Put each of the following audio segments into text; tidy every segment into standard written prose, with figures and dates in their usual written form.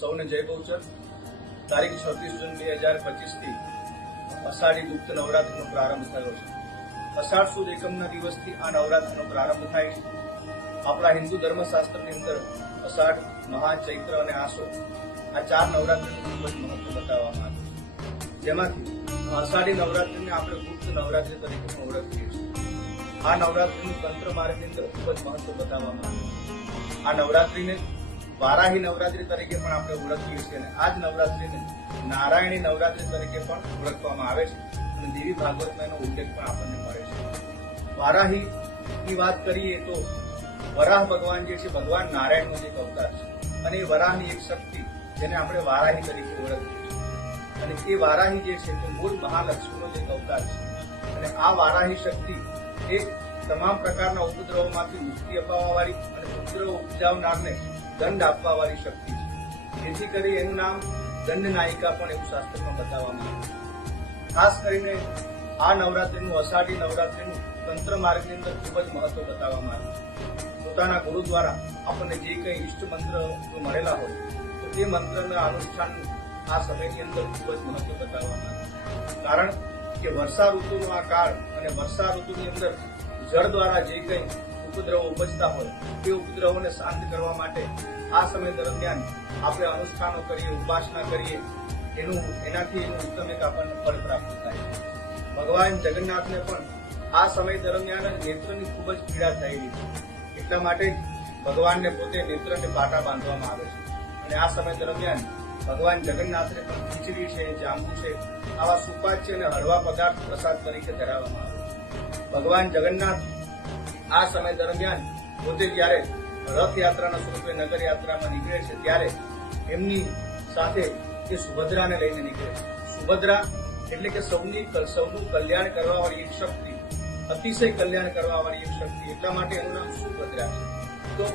સૌને જય બહુચર. તારીખ 36 જૂન 2025 થી અષાઢી ગુપ્ત નવરાત્રિનો પ્રારંભ થયો છે. અષાઢ સુદ એકમના દિવસથી આ નવરાત્રિનો પ્રારંભ થાય છે. આપણા હિન્દુ ધર્મશાસ્ત્રની અંદર અષાઢ, મહા, ચૈત્ર અને આસો આ ચાર નવરાત્રિનું ખૂબ જ મહત્વ બતાવવામાં આવ્યું છે. જેમાંથી અષાઢી નવરાત્રિને આપણે ગુપ્ત નવરાત્રિ તરીકે પણ ઓળખીએ છીએ. આ નવરાત્રિનું તંત્ર માર્ગની અંદર ખૂબ જ મહત્વ બતાવવામાં આવ્યું છે. આ નવરાત્રિને વારાહી નવરાત્રી તરીકે પણ આપણે ઓળખીએ છીએ અને આ જ નવરાત્રીને નારાયણી નવરાત્રી તરીકે પણ ઓળખવામાં આવે છે અને દેવી ભાગવતમાં એનો ઉલ્લેખ પણ આપણને મળે છે. વારાહીની વાત કરીએ તો વરાહ ભગવાન જે છે, ભગવાન નારાયણનો જે અવતાર છે અને એ વરાહની એક શક્તિ જેને આપણે વારાહી તરીકે ઓળખીએ છીએ અને એ વારાહી જે છે તે મૂળ મહાલક્ષ્મીનો જે અવતાર છે અને આ વારાહી શક્તિ એ તમામ પ્રકારના ઉપદ્રવોમાંથી મુક્તિ અપાવવાવાળી અને ઉપદ્રવ ઉપજાવનારને દંડ આપવા વાળી શક્તિ છે. જેથી કરી એનું નામ દંડનાયિકા પણ એવું શાસ્ત્રમાં બતાવવામાં આવ્યું છે. ખાસ કરીને આ નવરાત્રીનું, અષાઢી નવરાત્રીનું તંત્ર માર્ગની અંદર ખૂબ જ મહત્વ બતાવવામાં આવ્યું છે. પોતાના ગુરુ દ્વારા આપણને જે કંઈ ઈષ્ટ મંત્ર મળેલા હોય તો તે મંત્રના અનુષ્ઠાનનું આ સમયની અંદર ખૂબ જ મહત્વ બતાવવામાં આવ્યું છે. કારણ કે વર્ષા ઋતુનો આ કાળ અને વર્ષા ઋતુની અંદર જળ દ્વારા જે કંઈ ઉપદ્રવો ઉપજતા હોય તે ઉપદ્રવોને શાંત કરવા માટે આ સમય દરમિયાન આપણે અનુષ્ઠાનો કરીએ, ઉપાસના કરીએ, એનાથી એનું ઉત્તમ એક આપણને ફળ પ્રાપ્ત થાય છે. ભગવાન જગન્નાથને પણ આ સમય દરમિયાન નેત્રની ખૂબ જ પીડા થયેલી છે. એટલા માટે ભગવાનને પોતે નેત્રને પાટા બાંધવામાં આવે છે અને આ સમય દરમિયાન ભગવાન જગન્નાથને પણ ખીચડી છે, જાંબુ છે, આવા સુપાચ્ય અને હળવા પદાર્થ પ્રસાદ તરીકે ધરાવવામાં આવે છે. ભગવાન જગન્નાથ આ સમય દરમિયાન પોતે જ્યારે રથયાત્રાના સ્વરૂપે નગર યાત્રામાં નીકળે છે ત્યારે એમની સાથે એ સુભદ્રાને લઈને નીકળે છે. સુભદ્રા એટલે કે સૌનું કલ્યાણ કરવા વાળી એક શક્તિ, અતિશય કલ્યાણ કરવા વાળી એક શક્તિ, એટલા માટે એનું નામ સુભદ્રા છે. તો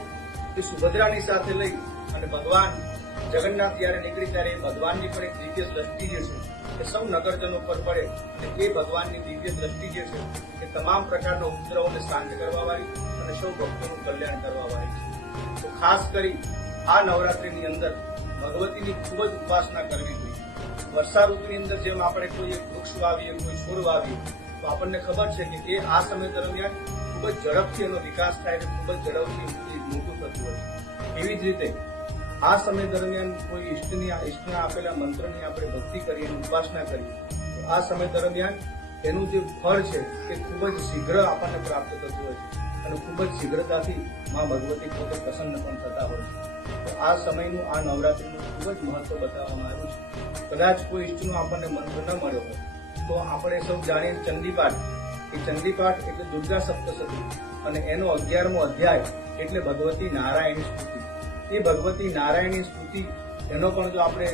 એ સુભદ્રાની સાથે લઈ અને ભગવાન જગન્નાથ જ્યારે નીકળી ત્યારે ભગવાનની પણ એક દિવ્ય દ્રષ્ટિ જે છે એ સૌ નગરજનો પર પડે અને એ ભગવાનની દિવ્ય દ્રષ્ટિ જે છે એ તમામ પ્રકારના ઉપદ્રવોને શાંત કરવા વાળી અને સૌ ભક્તોનું કલ્યાણ કરવા વાળી છે. તો ખાસ કરી આ નવરાત્રીની અંદર ભગવતીની ખૂબ જ ઉપાસના કરવી જોઈએ. વર્ષા ઋતુની અંદર જેમ આપણે કોઈ એક વૃક્ષ વાવીએ, કોઈ છોડ વાવીએ તો આપણને ખબર છે કે એ આ સમય દરમિયાન ખૂબ જ ઝડપથી એનો વિકાસ થાય અને ખૂબ જ ઝડપથી મોટું થતું હોય છે. એવી જ રીતે આ સમય દરમિયાન કોઈ ઈષ્ટના આપેલા મંત્રની આપણે ભક્તિ કરીએ અને ઉપાસના કરીએ તો આ સમય દરમિયાન એનું જે ફળ છે એ ખૂબ જ શીઘ્ર આપણને પ્રાપ્ત થતું હોય છે અને ખૂબ જ શીઘ્રતાથી મા ભગવતી પોતે પ્રસન્ન પણ થતા હોય છે. તો આ સમયનું, આ નવરાત્રીનું ખૂબ જ મહત્વ બતાવવામાં આવ્યું છે. કદાચ કોઈ ઈષ્ટનો આપણને મંત્ર ન મળ્યો હોય તો આપણે સૌ જાણીએ ચંડીપાઠ. એ ચંડીપાઠ એટલે દુર્ગા સપ્તશતી અને એનો 11મો અધ્યાય એટલે ભગવતી નારાયણી સ્તુતિ. એ ભગવતી નારાયણી સ્તુતિ એનો પણ જો આપણે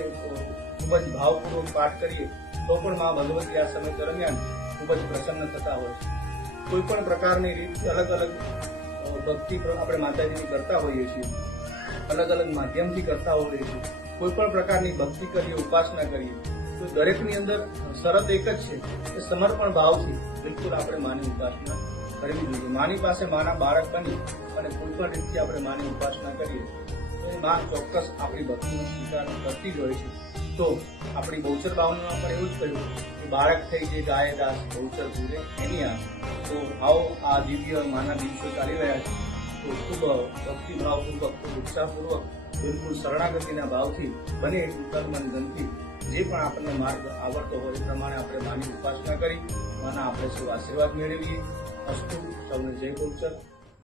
ખૂબ જ ભાવપૂર્વક પાઠ કરીએ તો પણ મા ભગવતી આ સમય દરમિયાન ખૂબ જ પ્રસન્ન થતા હોય છે. કોઈ પણ પ્રકારની રીત અલગ અલગ ભક્તિ આપણે માતાજીની કરતા હોઈએ છીએ, અલગ અલગ માધ્યમથી કરતા હોઈએ છીએ. કોઈ પણ પ્રકારની ભક્તિ કરીએ, ઉપાસના કરીએ તો દરેકની અંદર શરત એક જ છે કે સમર્પણ ભાવથી બિલકુલ આપણે માની ઉપાસના કરવી જોઈએ. માની પાસે માના બાળક બની અને કોઈ પણ રીતથી આપણે માની ઉપાસના કરીએ તો એ મા ચોક્કસ આપણી ભક્તિનો સ્વીકાર કરતી જ હોય છે. તો આપણી બહુચર ભાવનામાં પણ એવું જ કહ્યું કે બાળક થઈ જે ગાય દાસ બહુચર ભૂલે એની આ. તો આવો આ દિવ્ય માના દિવસો ચાલી રહ્યા છે તો ખૂબ ભક્તિભાવપૂર્વક, ખૂબ ઉત્સાહપૂર્વક, બિલકુલ શરણાગતિના ભાવથી બને એટલું તન મન ધનથી જે પણ આપણને માર્ગ આવડતો હોય એ પ્રમાણે આપણે માની ઉપાસના કરી માના આપણે સૌ આશીર્વાદ મેળવીએ. અસ્તુ. સૌને જય બહુચર.